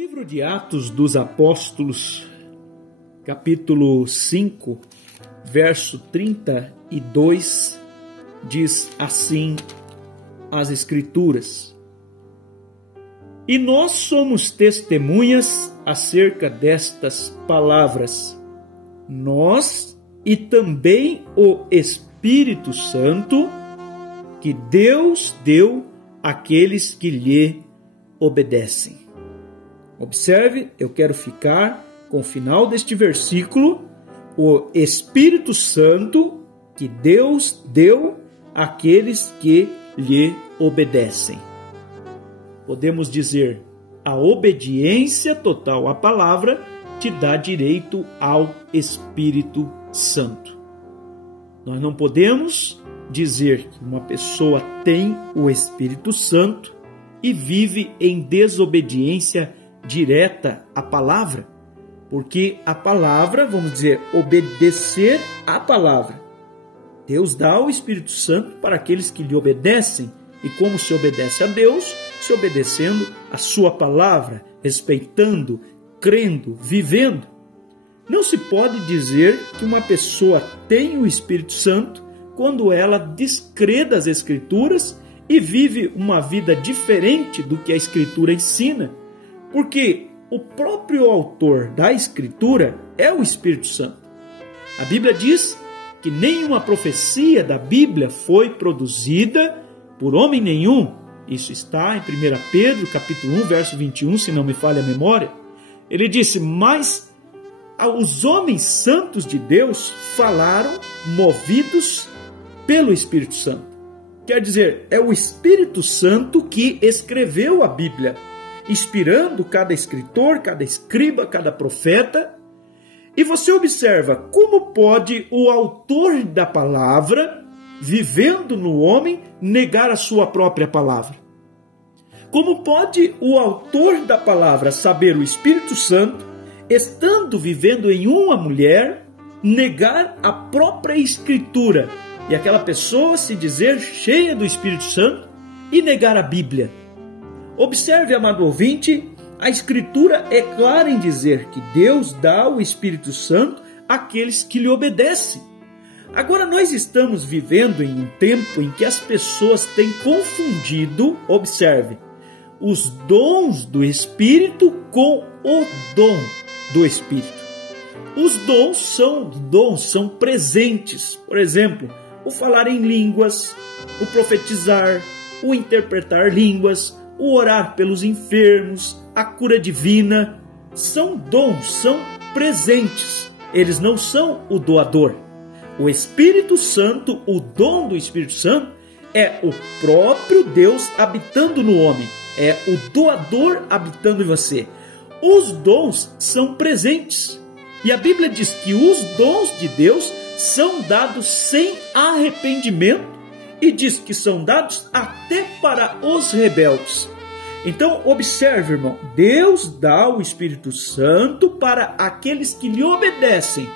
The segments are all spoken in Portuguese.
livro de Atos dos Apóstolos, capítulo 5, verso 32, diz assim as Escrituras: E nós somos testemunhas acerca destas palavras, nós e também o Espírito Santo, que Deus deu àqueles que lhe obedecem. Observe, eu quero ficar com o final deste versículo: o Espírito Santo que Deus deu àqueles que lhe obedecem. Podemos dizer, a obediência total à palavra te dá direito ao Espírito Santo. Nós não podemos dizer que uma pessoa tem o Espírito Santo e vive em desobediência direta à palavra, porque a palavra, vamos dizer, obedecer à palavra. Deus dá o Espírito Santo para aqueles que lhe obedecem, e como se obedece a Deus? Se obedecendo a sua palavra, respeitando, crendo, vivendo. Não se pode dizer que uma pessoa tem o Espírito Santo quando ela descrê das Escrituras e vive uma vida diferente do que a Escritura ensina, porque o próprio autor da Escritura é o Espírito Santo. A Bíblia diz que nenhuma profecia da Bíblia foi produzida por homem nenhum. Isso está em 1 Pedro, capítulo 1, verso 21, se não me falha a memória. Ele disse: mas os homens santos de Deus falaram movidos pelo Espírito Santo. Quer dizer, é o Espírito Santo que escreveu a Bíblia, inspirando cada escritor, cada escriba, cada profeta. E você observa como pode o autor da palavra, vivendo no homem, negar a sua própria palavra. Como pode o autor da palavra saber o Espírito Santo, estando vivendo em uma mulher, negar a própria Escritura, e aquela pessoa se dizer cheia do Espírito Santo e negar a Bíblia? Observe, amado ouvinte, a Escritura é clara em dizer que Deus dá o Espírito Santo àqueles que lhe obedecem. Agora, nós estamos vivendo em um tempo em que as pessoas têm confundido, observe, os dons do Espírito com o dom do Espírito. Os dons são presentes. Por exemplo, o falar em línguas, o profetizar, o interpretar línguas, o orar pelos enfermos, a cura divina. São dons, são presentes. Eles não são o doador. O Espírito Santo, o dom do Espírito Santo, é o próprio Deus habitando no homem. É o doador habitando em você. Os dons são presentes. E a Bíblia diz que os dons de Deus são dados sem arrependimento, e diz que são dados até para os rebeldes. Então, observe, irmão, Deus dá o Espírito Santo para aqueles que lhe obedecem.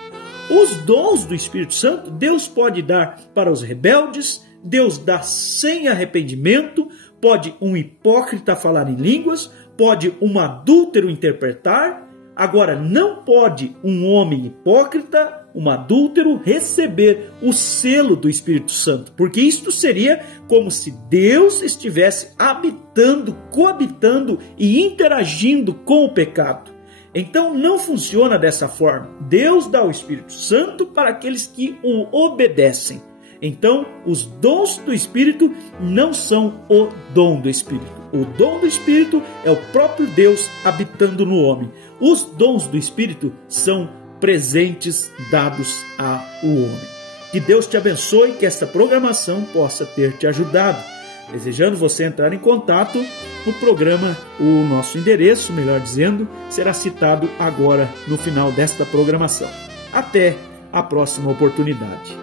Os dons do Espírito Santo, Deus pode dar para os rebeldes, Deus dá sem arrependimento, pode um hipócrita falar em línguas, pode um adúltero interpretar. Agora, não pode um homem hipócrita, um adúltero, receber o selo do Espírito Santo, porque isto seria como se Deus estivesse habitando, coabitando e interagindo com o pecado. Então, não funciona dessa forma. Deus dá o Espírito Santo para aqueles que o obedecem. Então, os dons do Espírito não são o dom do Espírito. O dom do Espírito é o próprio Deus habitando no homem. Os dons do Espírito são presentes dados ao homem. Que Deus te abençoe, que esta programação possa ter te ajudado. Desejando você entrar em contato no programa, o nosso endereço, melhor dizendo, será citado agora no final desta programação. Até a próxima oportunidade.